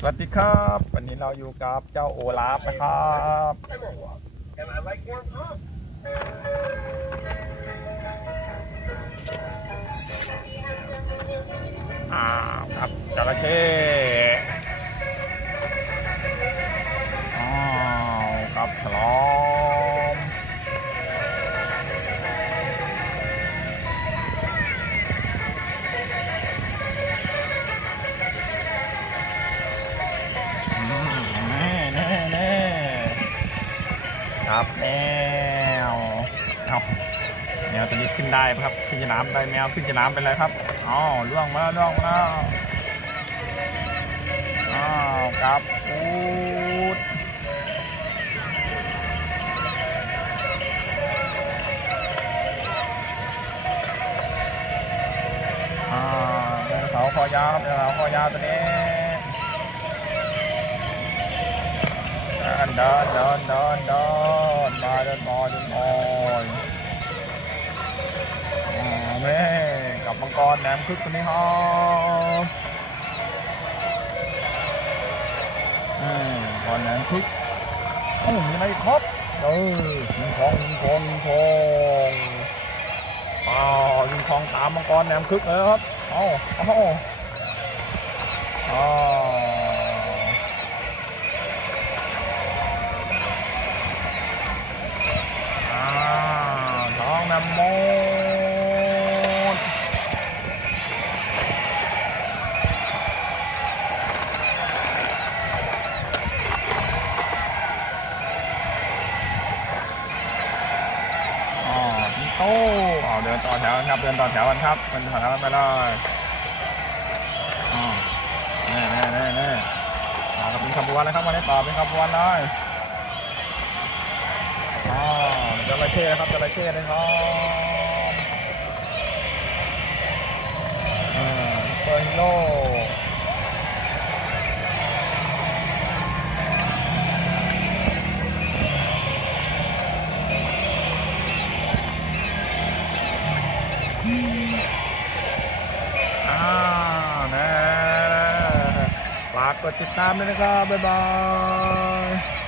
สวัสดีครับ วันนี้เราอยู่กับเจ้าโอลาฟนะครับอ่าครับจระเข้ ครับแมวเอาแมวตัวนี้ขึ้นได้ครับ ขึ้นจะน้ำได้แมวขึ้นจะน้ำไปเลยครับอ๋อล่วงมาแล้วล่วงมาแล้วอ้าวครับอูดอ่าเดินเขาคอยาวครับเดินเขาคอยาวตัวนี้เดินเดินเดินเดินเดิน เดินมาเดินมาอ่าแม่กับมังกรแหนมคึกตัวนี้ครับอืมก่อนแหนมคึกโอ้มีอะไรครับเออยิงทองยิงทองยิงทองอ้าวยิงทองตามมังกรแหนมคึกเลยครับเอ้าเอ้าอ้าว หมดอ๋อพี่โต้อ๋อเดินต่อแถวกันครับเดินต่อแถวกันครับเดินต่อแถวกันไปเลยอ๋อแน่แน่แน่แน่อ๋อครับเป็นขบวนเลยครับวันนี้ต่อเป็นขบวนเลยอ๋อ จระเข้นะครับจระเข้เลยครับเปิดฮีโร่อ่าแน่ฝากกดติดตามด้วยนะครับ บ๊ายบาย